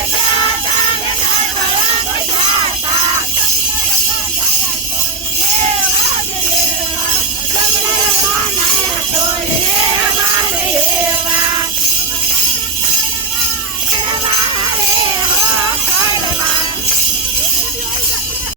Yeah.